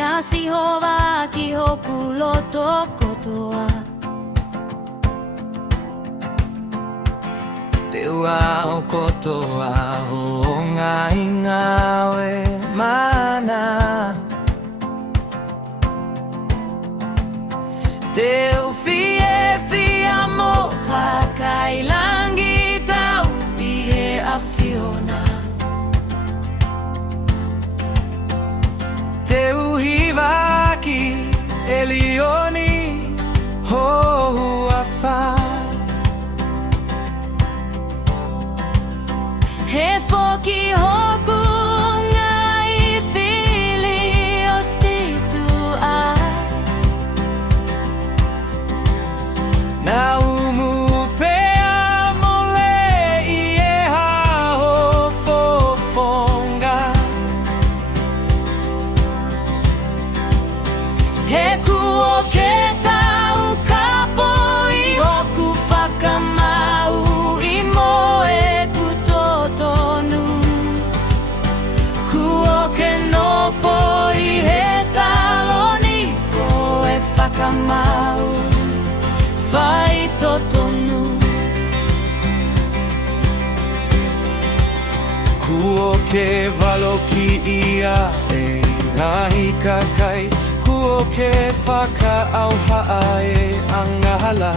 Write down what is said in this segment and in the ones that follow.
ia Sihova ki hoku loto kotoa. Te ua o kotoa o ngai ngawe mana. Te ufie fia moha kai langi tau pihe a Fiona. Te uhiva ki Elioni hohu afa. He foki hoku ngai fili o situa. Na umu pea mole I e ha ho fofonga. He kuo ke tau kapo I hoku whakamau I moe kutotonu. Kuo ke nofo I he taloni ko e whakamau whai totonu. Kuo ke waloki ia e ngahi kakai. Kuo ke whakaauhaa e angahala.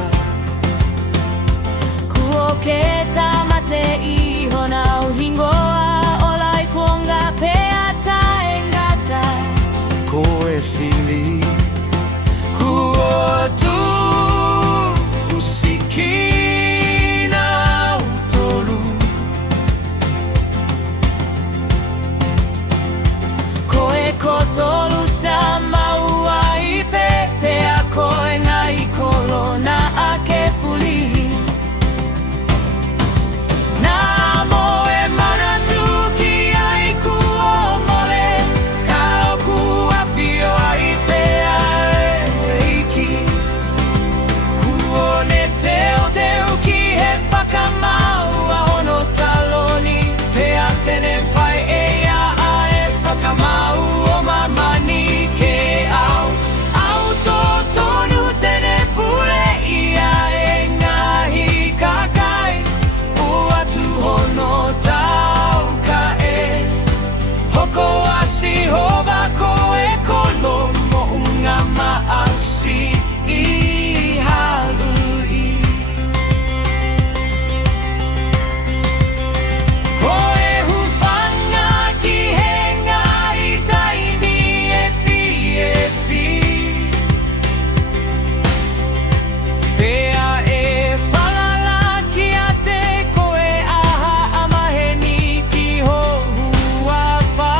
Kuo ke tamate I hona uhingoa olai kuonga pea taengata. Ko e fili kuo tu usikina utolu. Ko e kotolu sa maua I pepea ko e ngai kolona ake fuli. Na moe manatu ki ai kuo mole. Ka oku a fio ai pea e iki. Kuo ne teo teo ki he whakamau a hono taloni. Pea tene whai e a e whakamau o mamani ke au. Au tō tonu tene pule ia e ngahi kakai. Ua tu hono tau ka e. Hoko a Sihova ko e kolo mo unga maasi I halui. Ko e hufanga ki he ngai taimi e fi. Pea e whalala ki a te koe aha amaheni ki hohu a wha.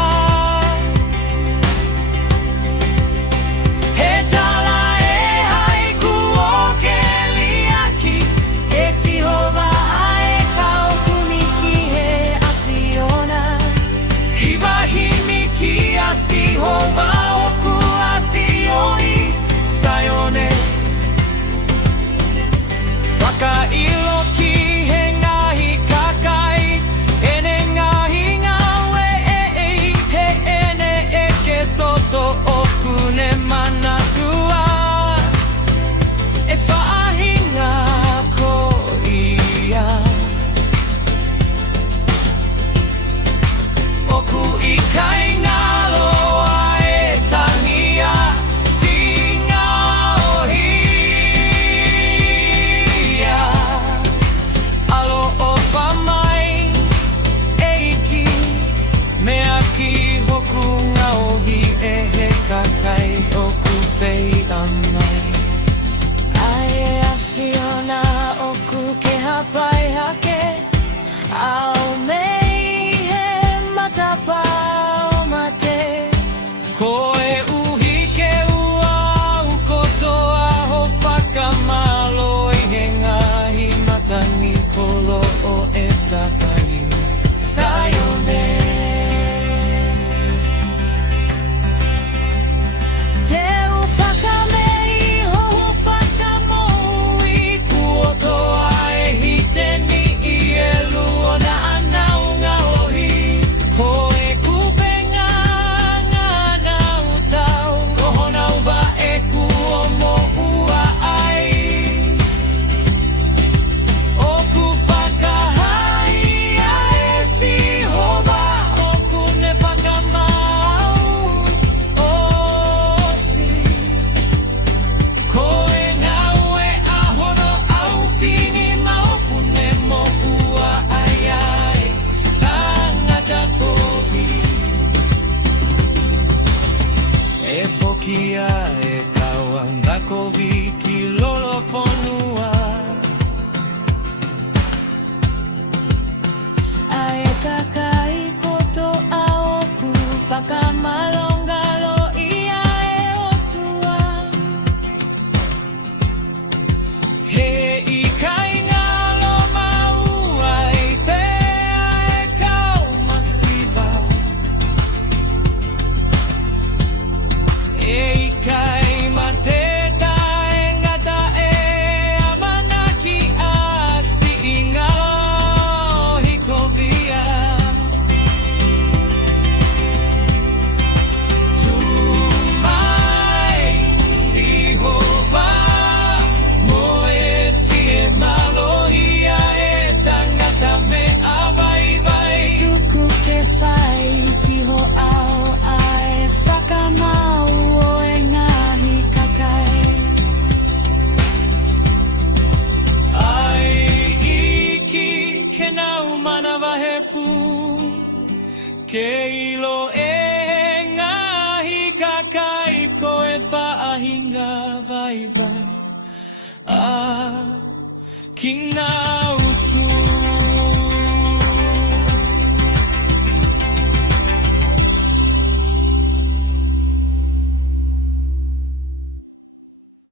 He tala e hai kuo ke liaki. E Sihova ai kau kumi ki he a Fiona. Hiva himi ki a Sihova oku a Fioi Sayone. Whakailo ki he ngahi kakai. Ene ngahi ngawe he ene e ke toto oku ne manatua. E whaahinga ko ia. Oku I kai ngalo a e tangia. Singa o hia. Alo o whamai e iki. Mea ki hoku ngauhi e he kakai oku whei amai. Ai e a Fiona oku ke hapai hake. Au mei he matapa o mate. Ko e uhi ke ua u kotoa ho whakamalo I he ngahi matani kolo o e takai. Sayone. Te upaka mei hoho whakamou I kuotoa e hiteni I e luona anaunga ohi. Ko e kupenga ngana utau fu ke ilo e ngahi kakai koe whaahinga vai vai. Ki ngā